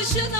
başına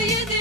you do.